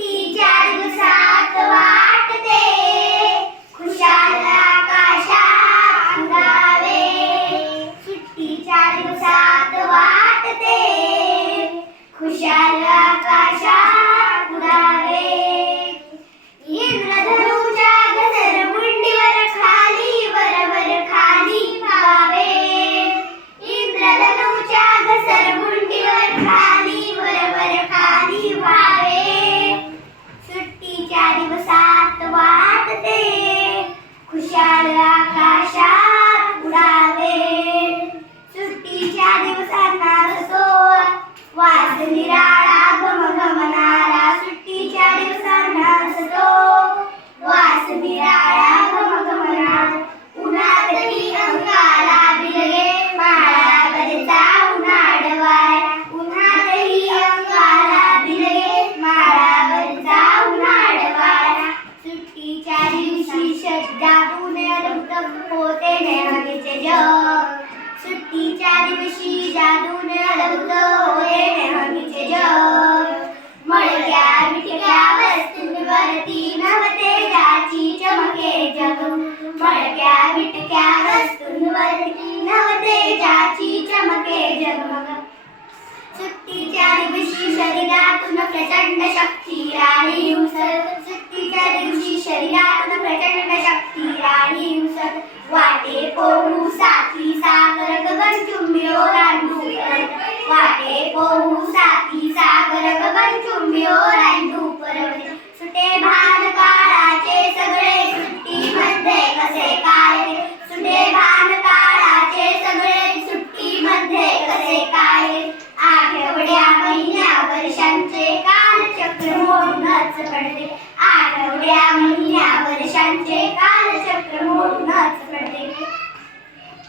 सुट्टीच्या सुट्टीच्या दिवसात वाटते. खुशाल आकाशात उडावे. सुट्टीच्या दिवसांना असो वास निरा दिवशी जादून लुप्त होते नेहमीचे जग. सुट्टीच्या दिवशी जादून लुप्त होते नेहमीचे जग. मळक्या मिटक्या वस्तूंवरती नवते जाची चमके जग मळक्या मिटक्या वस्तूंवरती नवते जाची चमके जग सुट्टीच्या दिवशी शरीरातून प्रचंड शक्ती राही उसत सुट्टीच्या दिवशी शरीरातून प्रचंड शक्ती राही उसत वाटे पोहू साथी सागर गगन चुंबियो रांडू वाटे पोहू साथी सागर गगन चुंबियो रांडू पर्वत सुटे भान काळाचे सगळे सुट्टी मध्ये कसे काय? सुटे भान काळाचे सगळे सुट्टी मध्ये कसे काय? आठवड्या महिन्या वर्षांचे काल चक्र मोडूनच पडते.